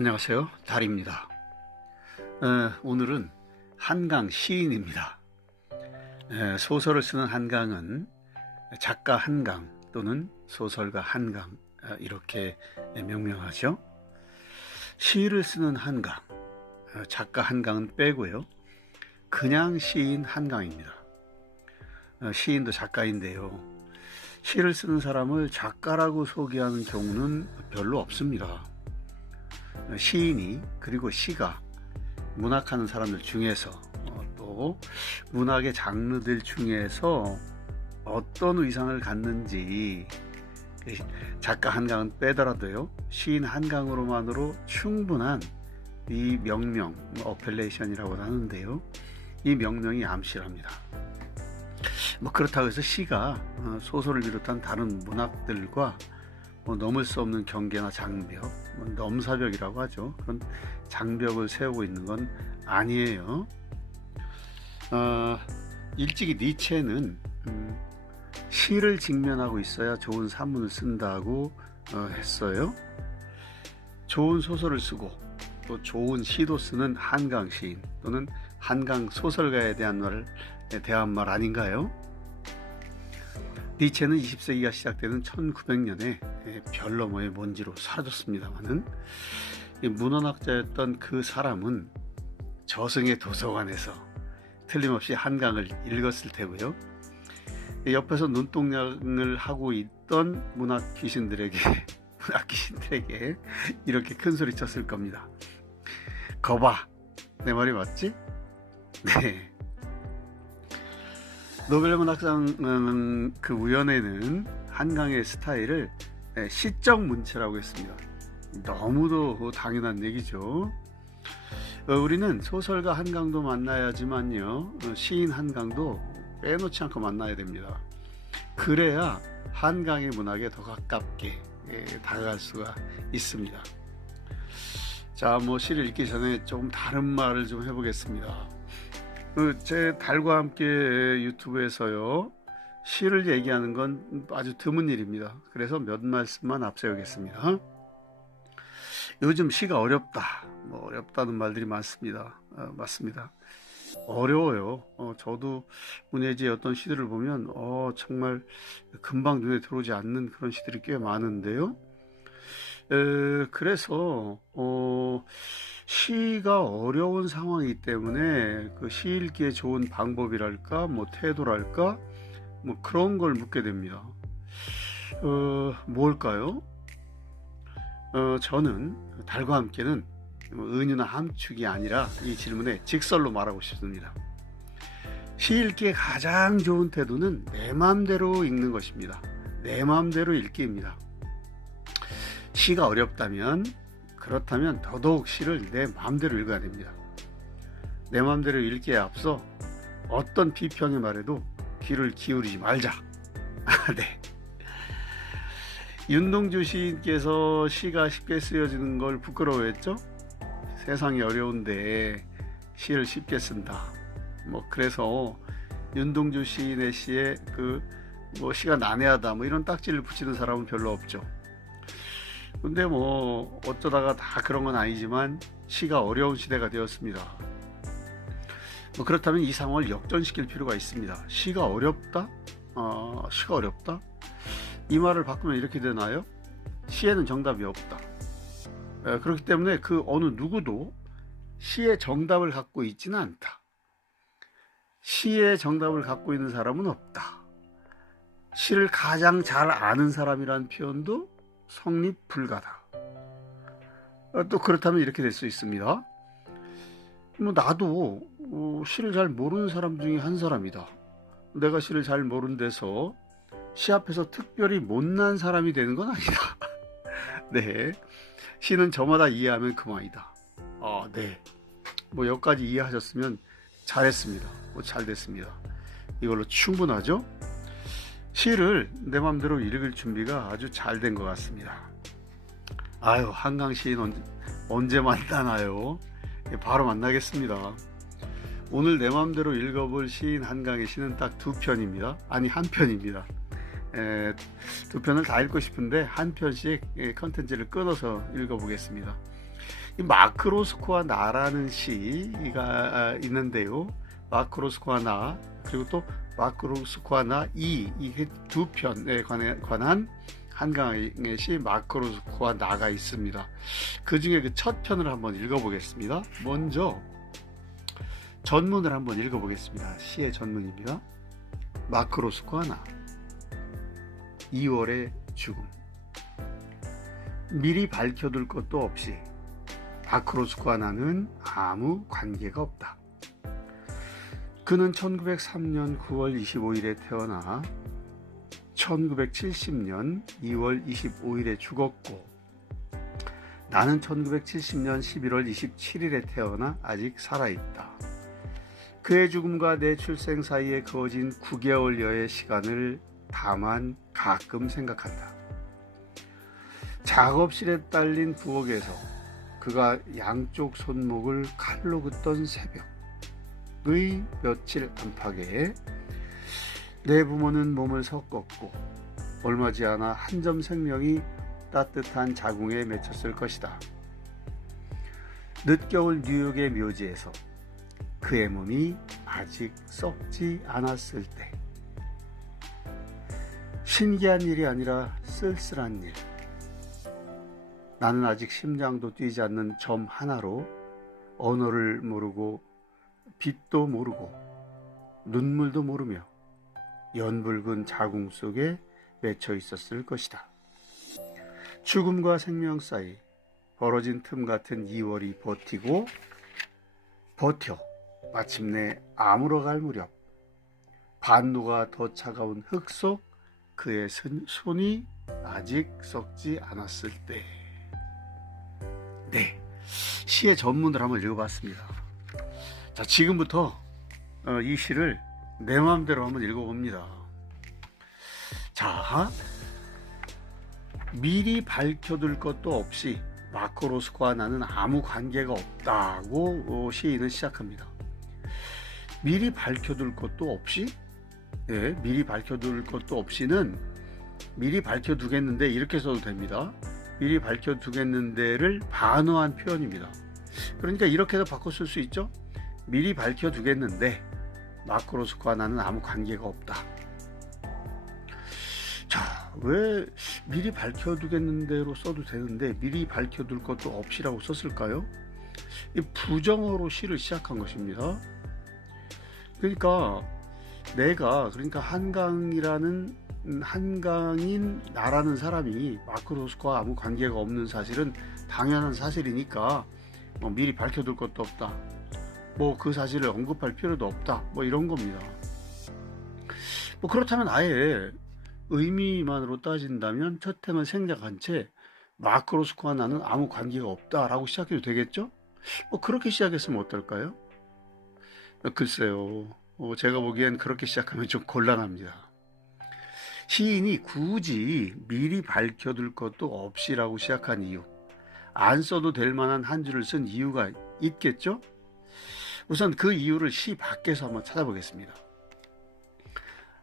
안녕하세요, 달입니다. 오늘은 한강 시인입니다. 소설을 쓰는 한강은 작가 한강 또는 소설가 한강, 이렇게 명명하죠. 시를 쓰는 한강, 작가 한강은 빼고요, 그냥 시인 한강입니다. 시인도 작가인데요, 시를 쓰는 사람을 작가라고 소개하는 경우는 별로 없습니다. 시인이, 그리고 시가 문학하는 사람들 중에서, 또 문학의 장르들 중에서 어떤 위상을 갖는지 작가 한강은 빼더라도요, 시인 한강으로만으로 충분한 이 명명, 어펠레이션이라고 하는데요, 이 명명이 암시합니다. 그렇다고 해서 시가 소설을 비롯한 다른 문학들과 넘을 수 없는 경계나 장벽, 넘사벽이라고 하죠. 그런 장벽을 세우고 있는 건 아니에요. 일찍이 니체는 시를 직면하고 있어야 좋은 산문을 쓴다고 했어요. 좋은 소설을 쓰고 또 좋은 시도 쓰는 한강 시인 또는 한강 소설가에 대한 말 아닌가요? 니체는 20세기가 시작되는 1900년에 별 너머의 먼지로 사라졌습니다만은, 문헌학자였던 그 사람은 저승의 도서관에서 틀림없이 한강을 읽었을 테고요, 옆에서 눈동냥을 하고 있던 문학 귀신들에게 이렇게 큰 소리 쳤을 겁니다. 거봐, 내 말이 맞지? 네. 노벨 문학상 그 위원회는 한강의 스타일을 시적 문체라고 했습니다. 너무도 당연한 얘기죠. 우리는 소설가 한강도 만나야지만요, 시인 한강도 빼놓지 않고 만나야 됩니다. 그래야 한강의 문학에 더 가깝게 다가갈 수가 있습니다. 자, 시를 읽기 전에 좀 다른 말을 좀 해보겠습니다. 제 달과 함께 유튜브에서요, 시를 얘기하는 건 아주 드문 일입니다. 그래서 몇 말씀만 앞세우겠습니다. 요즘 시가 어렵다, 어렵다는 말들이 많습니다. 맞습니다. 어려워요. 저도 문예지의 어떤 시들을 보면 정말 금방 눈에 들어오지 않는 그런 시들이 꽤 많은데요. 그래서 시가 어려운 상황이기 때문에 그 시 읽기에 좋은 방법이랄까, 태도랄까, 그런 걸 묻게 됩니다. 뭘까요? 저는 달과 함께는 은유나 함축이 아니라 이 질문에 직설로 말하고 싶습니다. 시 읽기에 가장 좋은 태도는 내 마음대로 읽는 것입니다. 내 마음대로 읽기입니다. 시가 어렵다면, 그렇다면 더더욱 시를 내 마음대로 읽어야 됩니다. 내 마음대로 읽기에 앞서 어떤 비평의 말에도 귀를 기울이지 말자. 네. 윤동주 시인께서 시가 쉽게 쓰여지는 걸 부끄러워했죠. 세상이 어려운데 시를 쉽게 쓴다. 그래서 윤동주 시인의 시에 시가 난해하다, 이런 딱지를 붙이는 사람은 별로 없죠. 근데 어쩌다가 다 그런 건 아니지만 시가 어려운 시대가 되었습니다. 그렇다면 이 상황을 역전시킬 필요가 있습니다. 시가 어렵다? 시가 어렵다? 이 말을 바꾸면 이렇게 되나요? 시에는 정답이 없다. 그렇기 때문에 그 어느 누구도 시의 정답을 갖고 있지는 않다. 시의 정답을 갖고 있는 사람은 없다. 시를 가장 잘 아는 사람이라는 표현도 성립 불가다. 또 그렇다면 이렇게 될 수 있습니다. 나도 시를 잘 모르는 사람 중에 한 사람이다. 내가 시를 잘 모르는 데서 시 앞에서 특별히 못난 사람이 되는 건 아니다. 네, 시는 저마다 이해하면 그만이다. 네, 여기까지 이해하셨으면 잘했습니다. 잘 됐습니다. 이걸로 충분하죠? 시를 내 맘대로 읽을 준비가 아주 잘 된 것 같습니다. 한강 시인 언제 만나나요? 바로 만나겠습니다. 오늘 내 맘대로 읽어볼 시인 한강의 시는 딱 두 편입니다. 아니, 한 편입니다. 두 편을 다 읽고 싶은데 한 편씩 컨텐츠를 끊어서 읽어보겠습니다. 이 마크 로스코와 나라는 시가 있는데요. 마크 로스코와 나, 그리고 또 마크 로스코와 나 이게 두 편에 관한 한강의 시 마크 로스코와 나가 있습니다. 그 중에 그 첫 편을 한번 읽어보겠습니다. 먼저 전문을 한번 읽어보겠습니다. 시의 전문입니다. 마크 로스코와 나, 2월의 죽음. 미리 밝혀둘 것도 없이 마크 로스코와 나는 아무 관계가 없다. 그는 1903년 9월 25일에 태어나 1970년 2월 25일에 죽었고, 나는 1970년 11월 27일에 태어나 아직 살아있다. 그의 죽음과 내 출생 사이에 그어진 9개월여의 시간을 다만 가끔 생각한다. 작업실에 딸린 부엌에서 그가 양쪽 손목을 칼로 긋던 새벽의 며칠 안팎에 내 부모는 몸을 섞었고 얼마지 않아 한 점 생명이 따뜻한 자궁에 맺혔을 것이다. 늦겨울 뉴욕의 묘지에서 그의 몸이 아직 썩지 않았을 때, 신기한 일이 아니라 쓸쓸한 일. 나는 아직 심장도 뛰지 않는 점 하나로 언어를 모르고 빛도 모르고 눈물도 모르며 연붉은 자궁 속에 맺혀 있었을 것이다. 죽음과 생명 사이 벌어진 틈 같은 2월이 버텨 마침내 아물어갈 무렵, 반도가 더 차가운 흙 속 그의 손이 아직 썩지 않았을 때. 네, 시의 전문을 한번 읽어봤습니다. 자, 지금부터 이 시를 내 마음대로 한번 읽어봅니다. 자, 미리 밝혀둘 것도 없이 마크 로스코와 나는 아무 관계가 없다고 시인은 시작합니다. 미리 밝혀둘 것도 없이? 네, 미리 밝혀둘 것도 없이는 미리 밝혀두겠는데 이렇게 써도 됩니다. 미리 밝혀두겠는데를 반어한 표현입니다. 그러니까 이렇게도 바꿔 쓸 수 있죠. 미리 밝혀두겠는데 마크 로스코와 나는 아무 관계가 없다. 자, 왜 미리 밝혀두겠는데로 써도 되는데 미리 밝혀둘 것도 없이라고 썼을까요? 이 부정어로 시를 시작한 것입니다. 그러니까 한강인 나라는 사람이 마크 로스코와 아무 관계가 없는 사실은 당연한 사실이니까 미리 밝혀둘 것도 없다. 그 사실을 언급할 필요도 없다. 이런 겁니다. 그렇다면 아예 의미만으로 따진다면 첫 행을 생략한 채 마크 로스코와 나는 아무 관계가 없다라고 시작해도 되겠죠? 그렇게 시작했으면 어떨까요? 글쎄요. 제가 보기엔 그렇게 시작하면 좀 곤란합니다. 시인이 굳이 미리 밝혀둘 것도 없이라고 시작한 이유, 안 써도 될 만한 한 줄을 쓴 이유가 있겠죠? 우선 그 이유를 시 밖에서 한번 찾아보겠습니다.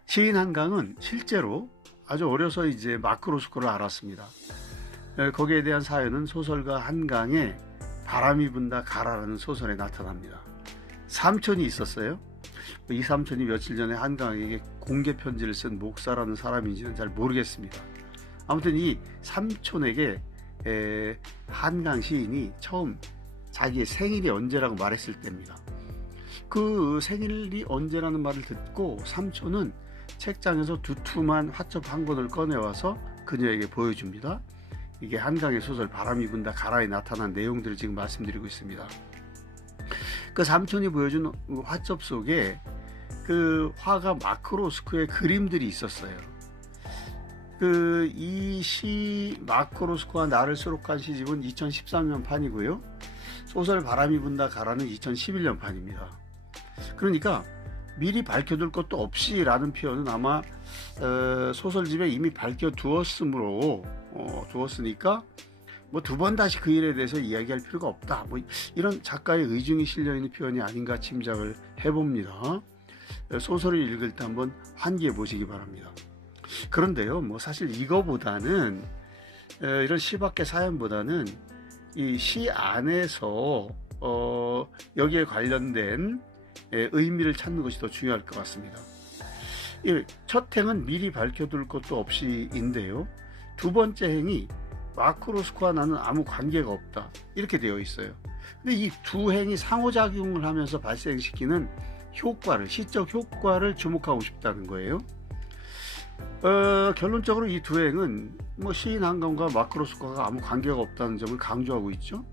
시인 한강은 실제로 아주 어려서 이제 마크 로스코를 알았습니다. 거기에 대한 사연은 소설가 한강의 바람이 분다 가라라는 소설에 나타납니다. 삼촌이 있었어요. 이 삼촌이 며칠 전에 한강에게 공개 편지를 쓴 목사라는 사람인지는 잘 모르겠습니다. 아무튼 이 삼촌에게 한강 시인이 처음 자기의 생일이 언제라고 말했을 때입니다. 그 생일이 언제라는 말을 듣고 삼촌은 책장에서 두툼한 화첩 한 권을 꺼내와서 그녀에게 보여줍니다. 이게 한강의 소설 바람이 분다 가라에 나타난 내용들을 지금 말씀드리고 있습니다. 그 삼촌이 보여준 화첩 속에 그 화가 마크 로스코의 그림들이 있었어요. 이 시 마크 로스코와 나를 수록한 시집은 2013년 판이고요. 소설 바람이 분다 가라는 2011년 판입니다. 그러니까 미리 밝혀둘 것도 없이 라는 표현은 아마 소설집에 이미 두었으니까 두 번 다시 그 일에 대해서 이야기할 필요가 없다. 이런 작가의 의중이 실려있는 표현이 아닌가 짐작을 해봅니다. 소설을 읽을 때 한번 환기해 보시기 바랍니다. 그런데요, 사실 이거보다는 이런 시 밖의 사연보다는 이 시 안에서 여기에 관련된 의미를 찾는 것이 더 중요할 것 같습니다. 첫 행은 미리 밝혀둘 것도 없이인데요. 두 번째 행이 마크로스코와 나는 아무 관계가 없다 이렇게 되어 있어요. 근데 이 두 행이 상호작용을 하면서 발생시키는 효과를, 시적 효과를 주목하고 싶다는 거예요. 결론적으로 이 두 행은 시인 한강과 마크로스코가 아무 관계가 없다는 점을 강조하고 있죠.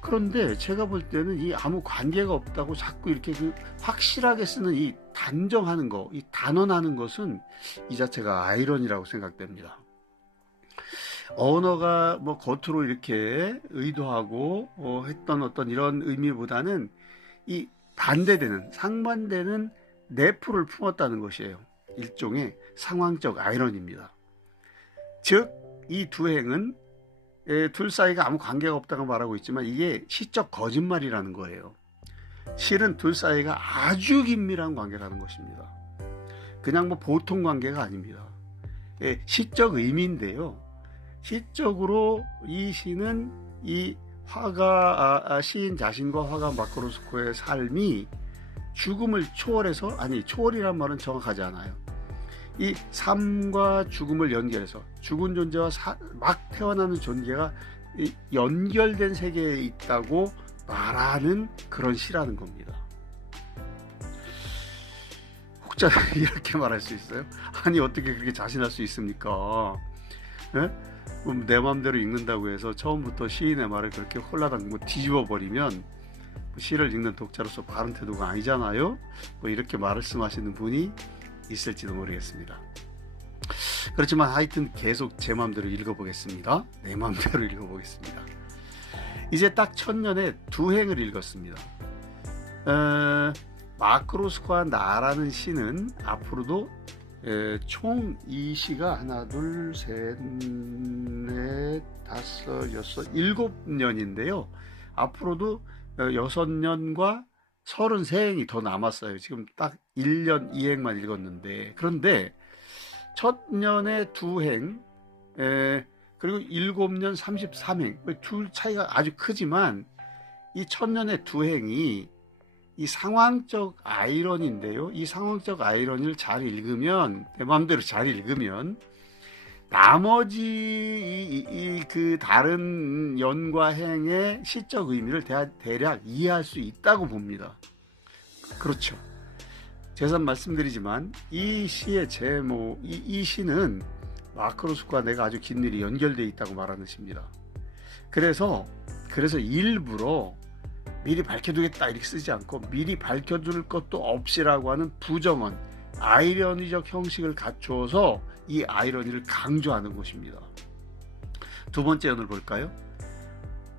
그런데 제가 볼 때는 이 아무 관계가 없다고 자꾸 이렇게 확실하게 쓰는 이 단정하는 거, 이 단언하는 것은 이 자체가 아이러니라고 생각됩니다. 언어가 겉으로 이렇게 의도하고 했던 어떤 이런 의미보다는 이 반대되는, 상반되는 내포를 품었다는 것이에요. 일종의 상황적 아이러니입니다. 즉, 이 두 행은 둘 사이가 아무 관계가 없다고 말하고 있지만 이게 시적 거짓말이라는 거예요. 실은 둘 사이가 아주 긴밀한 관계라는 것입니다. 그냥 보통 관계가 아닙니다. 시적 의미인데요. 시적으로 이 시는 이 화가 시인 자신과 화가 마크로스코의 삶이 죽음을 초월해서, 아니 초월이란 말은 정확하지 않아요. 이 삶과 죽음을 연결해서 죽은 존재와 막 태어나는 존재가 연결된 세계에 있다고 말하는 그런 시라는 겁니다. 혹자 이렇게 말할 수 있어요? 아니 어떻게 그렇게 자신할 수 있습니까? 네? 내 마음대로 읽는다고 해서 처음부터 시인의 말을 그렇게 홀라당 뒤집어 버리면 시를 읽는 독자로서 바른 태도가 아니잖아요. 이렇게 말씀하시는 분이 있을지도 모르겠습니다. 그렇지만 하여튼 계속 제 마음대로 읽어보겠습니다. 내 마음대로 읽어보겠습니다. 이제 딱 천년에 두 행을 읽었습니다. 마크로스코와 나라는 시는 앞으로도 총 이 시가 하나, 둘, 셋, 넷, 다섯, 여섯, 7년인데요. 앞으로도 6년과 33행이 더 남았어요. 지금 딱 1년 2행만 읽었는데, 그런데 첫 년에 2행 그리고 7년 33행, 둘 차이가 아주 크지만 이 첫 년에 2행이 이 상황적 아이러니인데요. 이 상황적 아이러니를 잘 읽으면, 내 마음대로 잘 읽으면 나머지 그 다른 연과 행의 시적 의미를 대략 이해할 수 있다고 봅니다. 그렇죠. 재산 말씀드리지만 이 시의 제목, 이 시는 마크로스코와 내가 아주 긴밀히 연결되어 있다고 말하는 시입니다. 그래서 일부러 미리 밝혀두겠다 이렇게 쓰지 않고 미리 밝혀둘 것도 없이라고 하는 부정언, 아이러니적 형식을 갖추어서 이 아이러니를 강조하는 것입니다. 두 번째 연을 볼까요?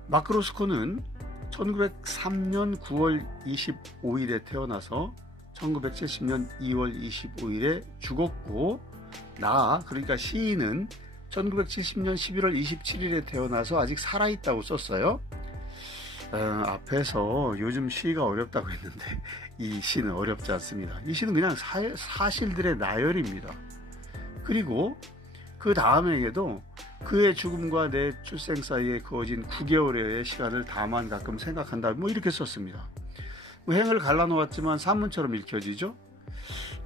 마크로스코는 1903년 9월 25일에 태어나서 1970년 2월 25일에 죽었고, 그러니까 시인은 1970년 11월 27일에 태어나서 아직 살아있다고 썼어요. 앞에서 요즘 시가 어렵다고 했는데 이 시는 어렵지 않습니다. 이 시는 그냥 사실들의 나열입니다. 그리고 그 다음에도 그의 죽음과 내 출생 사이에 그어진 9개월여의 시간을 다만 가끔 생각한다, 이렇게 썼습니다. 행을 갈라놓았지만 산문처럼 읽혀지죠.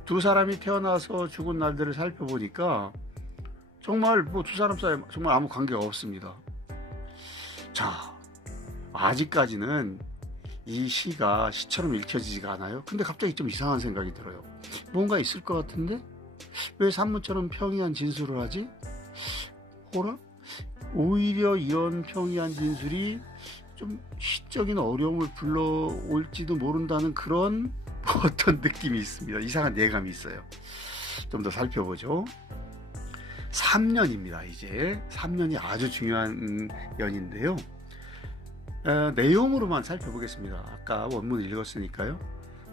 두 사람이 태어나서 죽은 날들을 살펴보니까 정말 두 사람 사이에 정말 아무 관계가 없습니다. 자, 아직까지는 이 시가 시처럼 읽혀지지가 않아요. 근데 갑자기 좀 이상한 생각이 들어요. 뭔가 있을 것 같은데 왜 산문처럼 평이한 진술을 하지? 호라? 오히려 이런 평이한 진술이 좀 시적인 어려움을 불러올지도 모른다는 그런 어떤 느낌이 있습니다. 이상한 예감이 있어요. 좀 더 살펴보죠. 3년입니다. 이제 3년이 아주 중요한 연인데요. 내용으로만 살펴보겠습니다. 아까 원문을 읽었으니까요.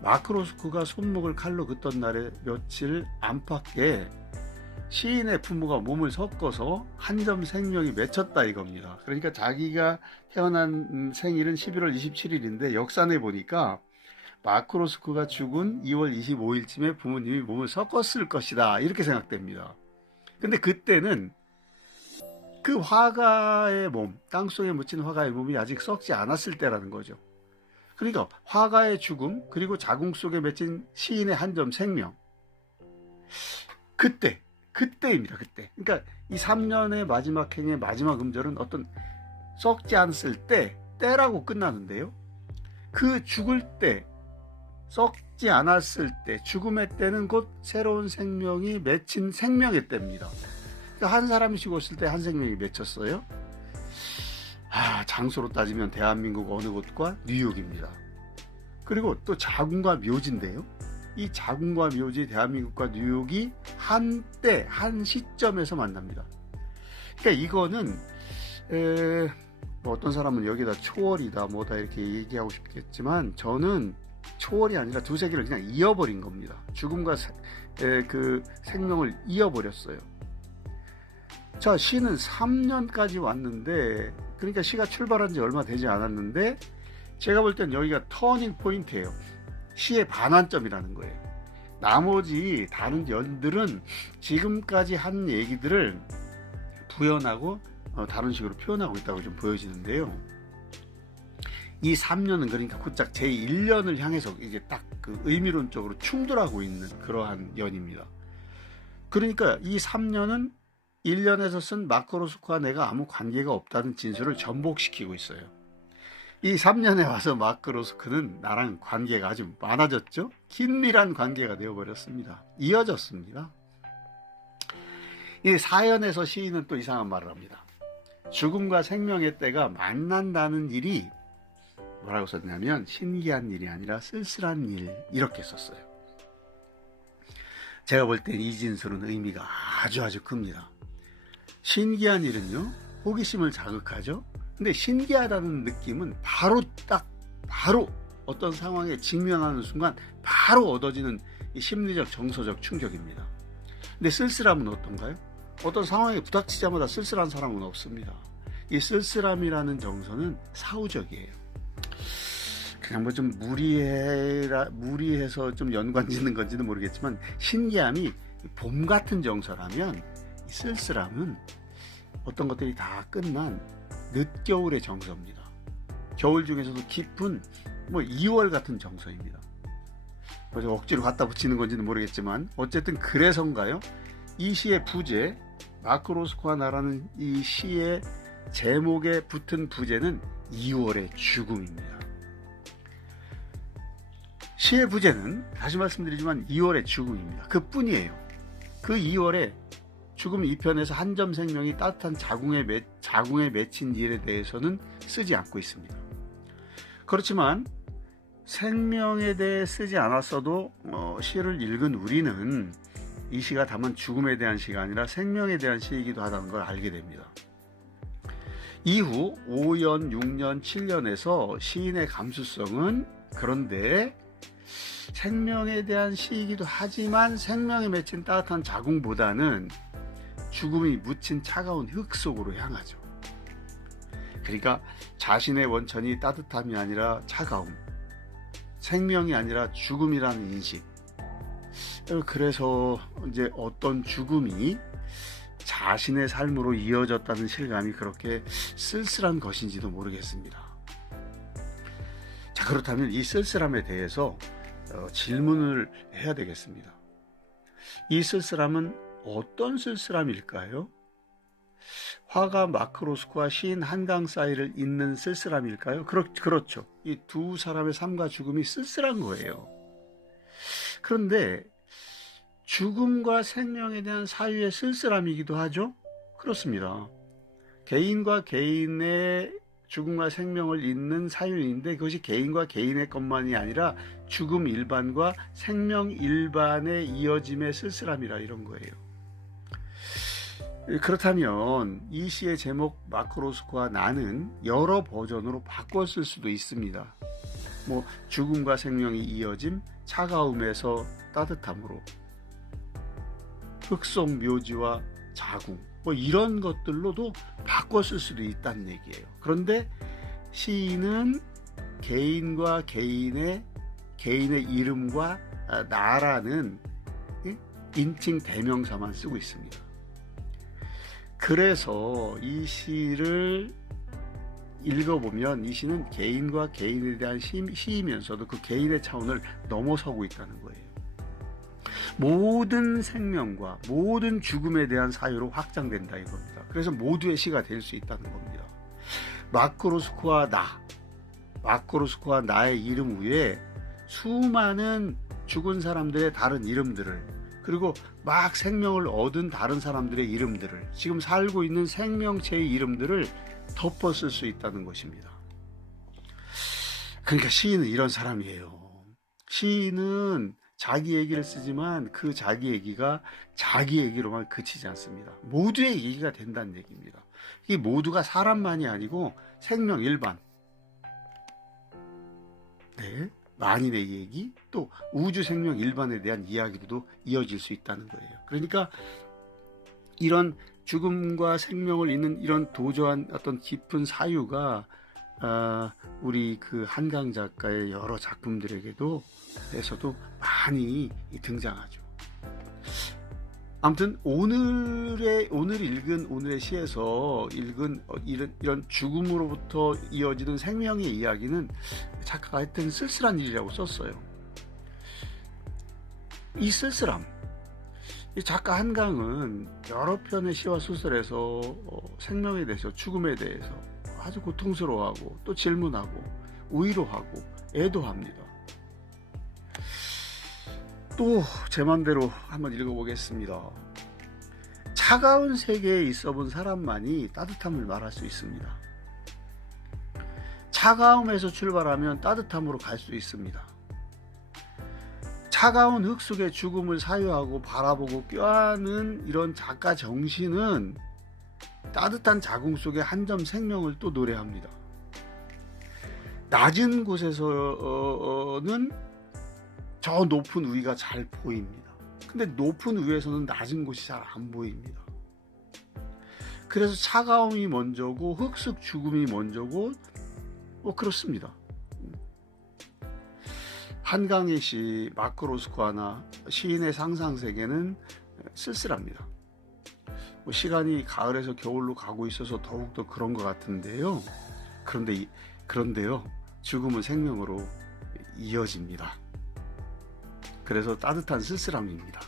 마크로스코가 손목을 칼로 긋던 날에 며칠 안팎에 시인의 부모가 몸을 섞어서 한 점 생명이 맺혔다 이겁니다. 그러니까 자기가 태어난 생일은 11월 27일인데 역산해 보니까 마크로스코가 죽은 2월 25일쯤에 부모님이 몸을 섞었을 것이다 이렇게 생각됩니다. 근데 그때는 그 화가의 몸, 땅속에 묻힌 화가의 몸이 아직 썩지 않았을 때라는 거죠. 그러니까 화가의 죽음, 그리고 자궁 속에 맺힌 시인의 한 점 생명, 그때입니다. 그때. 그러니까 이 3년의 마지막 행의 마지막 음절은 어떤 썩지 않았을 때라고 끝나는데요. 그 죽을 때, 썩지 않았을 때, 죽음의 때는 곧 새로운 생명이 맺힌 생명의 때입니다. 그러니까 한 사람이 죽었을 때 한 생명이 맺혔어요. 장소로 따지면 대한민국 어느 곳과 뉴욕입니다. 그리고 또 자궁과 묘지인데요. 이 자궁과 묘지, 대한민국과 뉴욕이 한때, 한 시점에서 만납니다. 그러니까 이거는 뭐 어떤 사람은 여기다 초월이다 뭐다 이렇게 얘기하고 싶겠지만, 저는 초월이 아니라 두 세계를 그냥 이어버린 겁니다. 죽음과 그 생명을 이어버렸어요. 자, 시는 3년까지 왔는데, 그러니까 시가 출발한 지 얼마 되지 않았는데, 제가 볼 땐 여기가 터닝 포인트예요. 시의 반환점이라는 거예요. 나머지 다른 연들은 지금까지 한 얘기들을 부연하고 다른 식으로 표현하고 있다고 좀 보여지는데요. 이 3년은 그러니까 곧장 제1년을 향해서 이게 딱 그 의미론적으로 충돌하고 있는 그러한 연입니다. 그러니까 이 3년은 1년에서 쓴 마크 로스코와 내가 아무 관계가 없다는 진술을 전복시키고 있어요. 이 3년에 와서 마크 로스코는 나랑 관계가 아주 많아졌죠. 긴밀한 관계가 되어버렸습니다. 이어졌습니다. 이 사연에서 시인은 또 이상한 말을 합니다. 죽음과 생명의 때가 만난다는 일이 뭐라고 썼냐면 신기한 일이 아니라 쓸쓸한 일, 이렇게 썼어요. 제가 볼 땐 이 진술은 의미가 아주 큽니다. 신기한 일은요, 호기심을 자극하죠. 근데 신기하다는 느낌은 바로 어떤 상황에 직면하는 순간 바로 얻어지는 이 심리적 정서적 충격입니다. 근데 쓸쓸함은 어떤가요? 어떤 상황에 부닥치자마자 쓸쓸한 사람은 없습니다. 이 쓸쓸함이라는 정서는 사후적이에요. 그냥 뭐 좀 무리해서 좀 연관짓는 건지는 모르겠지만, 신기함이 봄 같은 정서라면 이 쓸쓸함은 어떤 것들이 다 끝난 늦겨울의 정서입니다. 겨울 중에서도 깊은 2월 같은 정서입니다. 뭐 억지로 갖다 붙이는 건지는 모르겠지만 어쨌든 그래서인가요? 이 시의 부제, 마크 로스코와 나라는 이 시의 제목에 붙은 부제는 2월의 죽음입니다. 시의 부제는 다시 말씀드리지만 2월의 죽음입니다. 그뿐이에요. 그 2월에 죽음 2편에서 한 점 생명이 따뜻한 자궁에 맺힌 일에 대해서는 쓰지 않고 있습니다. 그렇지만 생명에 대해 쓰지 않았어도 시를 읽은 우리는 이 시가 다만 죽음에 대한 시가 아니라 생명에 대한 시이기도 하다는 걸 알게 됩니다. 이후 5년, 6년, 7년에서 시인의 감수성은 그런데 생명에 대한 시이기도 하지만 생명에 맺힌 따뜻한 자궁보다는 죽음이 묻힌 차가운 흙 속으로 향하죠. 그러니까 자신의 원천이 따뜻함이 아니라 차가움, 생명이 아니라 죽음이라는 인식. 그래서 이제 어떤 죽음이 자신의 삶으로 이어졌다는 실감이 그렇게 쓸쓸한 것인지도 모르겠습니다. 자, 그렇다면 이 쓸쓸함에 대해서 질문을 해야 되겠습니다. 이 쓸쓸함은 어떤 쓸쓸함일까요? 화가 마크 로스코와 시인 한강 사이를 잇는 쓸쓸함일까요? 그렇죠. 이 두 사람의 삶과 죽음이 쓸쓸한 거예요. 그런데 죽음과 생명에 대한 사유의 쓸쓸함이기도 하죠? 그렇습니다. 개인과 개인의 죽음과 생명을 잇는 사유인데 그것이 개인과 개인의 것만이 아니라 죽음 일반과 생명 일반의 이어짐의 쓸쓸함이라 이런 거예요. 그렇다면 이 시의 제목 마크 로스코와 나는 여러 버전으로 바꿔 쓸 수도 있습니다. 죽음과 생명이 이어짐, 차가움에서 따뜻함으로, 흙속 묘지와 자궁, 이런 것들로도 바꿔 쓸 수도 있다는 얘기예요. 그런데 시인은 개인과 개인의 이름과 나라는 인칭 대명사만 쓰고 있습니다. 그래서 이 시를 읽어보면 이 시는 개인과 개인에 대한 시이면서도 그 개인의 차원을 넘어서고 있다는 거예요. 모든 생명과 모든 죽음에 대한 사유로 확장된다 이겁니다. 그래서 모두의 시가 될 수 있다는 겁니다. 마크로스코와 나의 이름 위에 수많은 죽은 사람들의 다른 이름들을, 그리고 막 생명을 얻은 다른 사람들의 이름들을, 지금 살고 있는 생명체의 이름들을 덮어 쓸 수 있다는 것입니다. 그러니까 시인은 이런 사람이에요. 시인은 자기 얘기를 쓰지만 그 자기 얘기가 자기 얘기로만 그치지 않습니다. 모두의 얘기가 된다는 얘기입니다. 이 모두가 사람만이 아니고 생명 일반, 네, 만인의 얘기, 또 우주 생명 일반에 대한 이야기도 이어질 수 있다는 거예요. 그러니까 이런 죽음과 생명을 잇는 이런 도저한 어떤 깊은 사유가 우리 그 한강 작가의 여러 작품들에게도 에서도 많이 등장하죠. 아무튼 오늘의 시에서 읽은 이런 죽음으로부터 이어지는 생명의 이야기는 작가가 하여튼 쓸쓸한 일이라고 썼어요. 이 쓸쓸함, 이 작가 한강은 여러 편의 시와 소설에서 생명에 대해서, 죽음에 대해서 아주 고통스러워하고 또 질문하고 위로하고 애도합니다. 또 제 맘대로 한번 읽어보겠습니다. 차가운 세계에 있어 본 사람만이 따뜻함을 말할 수 있습니다. 차가움에서 출발하면 따뜻함으로 갈 수 있습니다. 차가운 흙 속에 죽음을 사유하고 바라보고 껴안은 이런 작가 정신은 따뜻한 자궁 속의 한 점 생명을 또 노래합니다. 낮은 곳에서는 저 높은 위가 잘 보입니다. 근데 높은 위에서는 낮은 곳이 잘 안 보입니다. 그래서 차가움이 먼저고 흙속 죽음이 먼저고 그렇습니다. 한강의 시 마크로스코아나 시인의 상상세계는 쓸쓸합니다. 시간이 가을에서 겨울로 가고 있어서 더욱더 그런 것 같은데요. 그런데요, 죽음은 생명으로 이어집니다. 그래서 따뜻한 쓸쓸함입니다.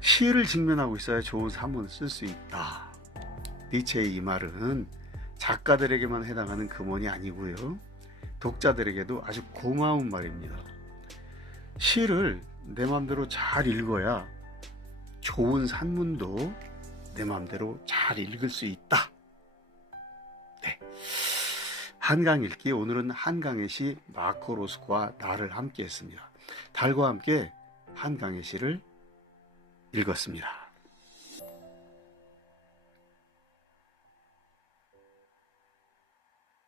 시를 직면하고 있어야 좋은 산문을 쓸 수 있다. 니체의 이 말은 작가들에게만 해당하는 금언이 아니고요, 독자들에게도 아주 고마운 말입니다. 시를 내 맘대로 잘 읽어야 좋은 산문도 내 맘대로 잘 읽을 수 있다. 네. 한강 읽기, 오늘은 한강의 시 마크로스코와 나를 함께 했습니다. 달과 함께 한강의 시를 읽었습니다.